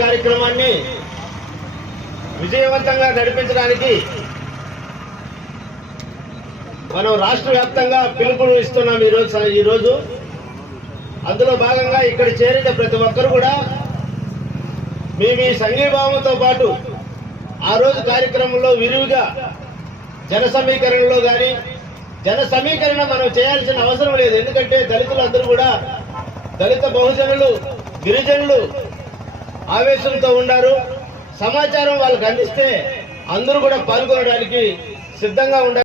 కార్యక్రమాన్ని విజయవంతంగా నడిపించడానికి మనం రాష్ట్ర వ్యాప్తంగా పిలుపులు ఇస్తున్నాం ఈరోజు అందులో భాగంగా ఇక్కడ చేరిన ప్రతి ఒక్కరు కూడా మీ సంఘీభావంతో పాటు ఆ రోజు కార్యక్రమంలో విరివిగా జన సమీకరణలో కానీ జన సమీకరణ మనం చేయాల్సిన అవసరం లేదు. ఎందుకంటే దళితులందరూ కూడా దళిత బహుజనులు గిరిజనులు ఆవేశంతో ఉన్నారు. సమాచారం వాళ్ళకి అందిస్తే అందరూ కూడా పాల్గొనడానికి సిద్ధంగా ఉండాలి.